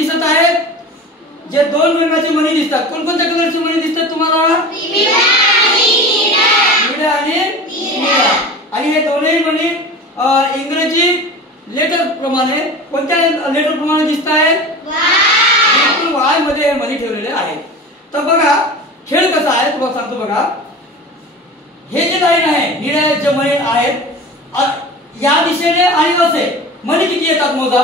दिसत आहेत, जे दोन रंगाची मणी दिसतात. कोणकोणत्या कलरची मणी दिसतात तुम्हाला? निळा आणि निळा. आणि हे दोन्ही मणी इंग्रजी लेटर प्रमाणे कोणत्या लेटर प्रमाणे दिसत आहेत? बिलकुल वाय मध्ये हे मणी ठेवलेले आहेत. तर बघा खेळ कसा आहे तुम्हाला सांगतो. बघा हे जे लाईन आहे, निळ्या जे मणी आहेत या दिशेने आणि असे मणी किती येतात मोजा?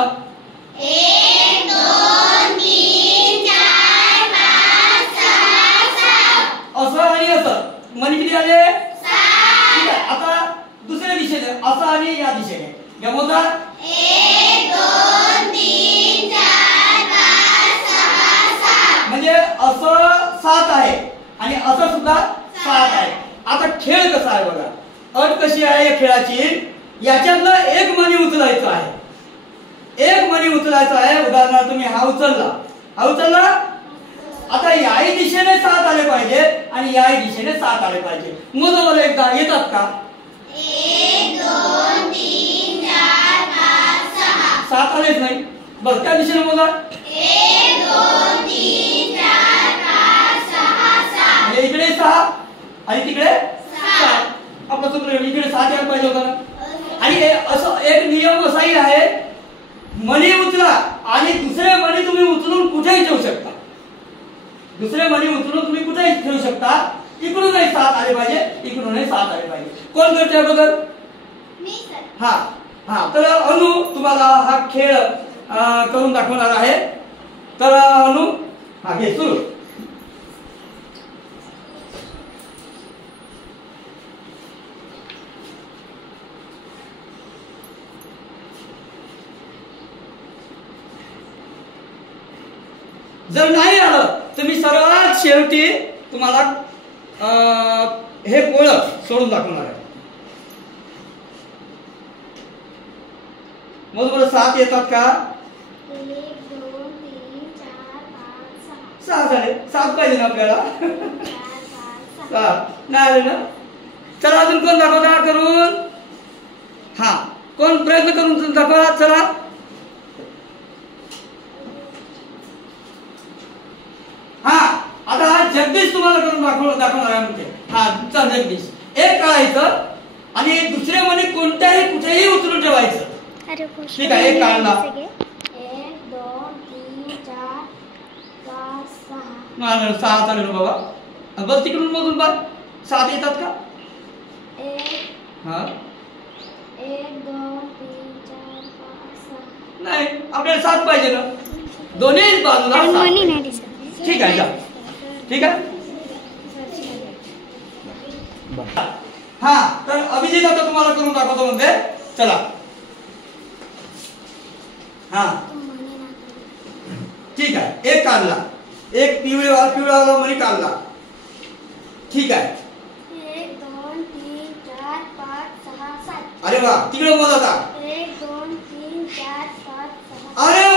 1 2 3 4 5 6 7. असं आणि असं मणी किती आले? 7. ठीक आहे. आता दुसऱ्या दिशेने असं आणि या दिशेने या मोजा. 1 2 3 4 5 6 7. म्हणजे असं 7 आहे आणि असं सुद्धा 7 आहे. आता खेळ कसा आहे बघा. अट कशी आहे या खेळाची? याच्यातलं एक मणी उचलायचं आहे. एक मणी उचलायचं आहे. उदाहरणार्थ तुम्ही हा उचलला. आता याही दिशेने 7 आले पाहिजे आणि याही दिशेने 7 आले पाहिजे. मोजा मला एकदा. येतात का? 1 2 3 4 5 6. 7 आलेच नाही. बस त्या दिशेने मोजा. 1 2 3 4 5 6 7. म्हणजे इकडे 6 आणि तिकडे 7. आपलं सूत्र इकडे 7 यायला पाहिजे होता ना. आणि असं एक नियम असाही आहे, मणी उचला आणि दुसरे मणी तुम्ही उचलून कुठेही ठेवू शकता. दुसरे मणी उचलून तुम्ही कुठेही ठेवू शकता. इकडूनही 7 आले पाहिजे, इकडूनही 7 आले पाहिजे. कोण करते अगोदर? मी सर. हा तर अनु तुम्हाला हा खेळ करून दाखवणार आहे. तर अनु हा घे सुरू. जर नाही आलं तर मी सर्वात शेवटी तुम्हाला हे पोळ सोडून दाखवणार आहे. मग बरं 7 येतात का? 1 2 3 4 5 6. 6 झाले. 7 पाहिजे ना आपल्याला. 7 नाही आले ना. चला अजून कोण दाखवता करून? हा कोण प्रयत्न करून दाखवा. चला हा आता जगदीश तुम्हाला करून दाखवणार आहे. म्हणजे हा चल जगदीश. एक काढायचं आणि दुसरे मणी कोणत्याही कुठेही उचलून ठेवायचं. ठीक आहे. एक काढला. 1 2 3 4 5 6. नाही 6 चालेल बाबा. बस तिकडून मधून बघ 7 येतात का? 1 हा 1 2 3 4 5 6. नाही आपल्याला 7 पाहिजे ना. दोन्ही बाजूला 7 पाहिजे. ठीक आहे. जा ठीक आहे. हा तर अभिजित आता तुम्हाला करून दाखवतो म्हणते. चला हा ठीक आहे. एक काढला. एक पिवळा मणी काढला. ठीक आहे. 1 2 3 4 5 6 7. अरे वा तिकडे मोज आता. 1 2 3 4 5 6. अरे